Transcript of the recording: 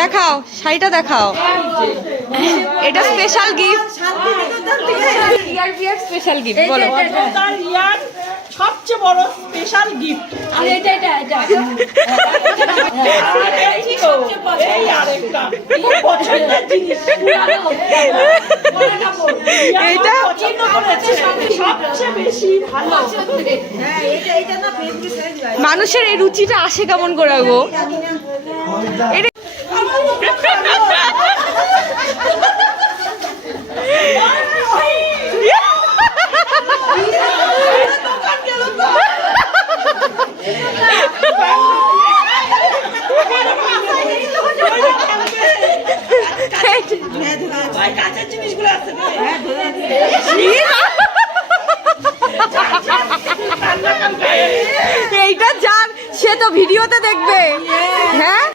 দেখাও শাড়িটা দেখাও, এটা স্পেশাল গিফট, স্পেশাল গিফট বলো। সবচেয়ে বড় স্পেশাল গিফট এই আরেকটা পছন্দের জিনিস এইটা সবচেয়ে বেশি ভালো। মানুষের এই রুচিটা আসে কেমন করে গো? এটা এইটা যার সে তো ভিডিওতে দেখবে। হ্যাঁ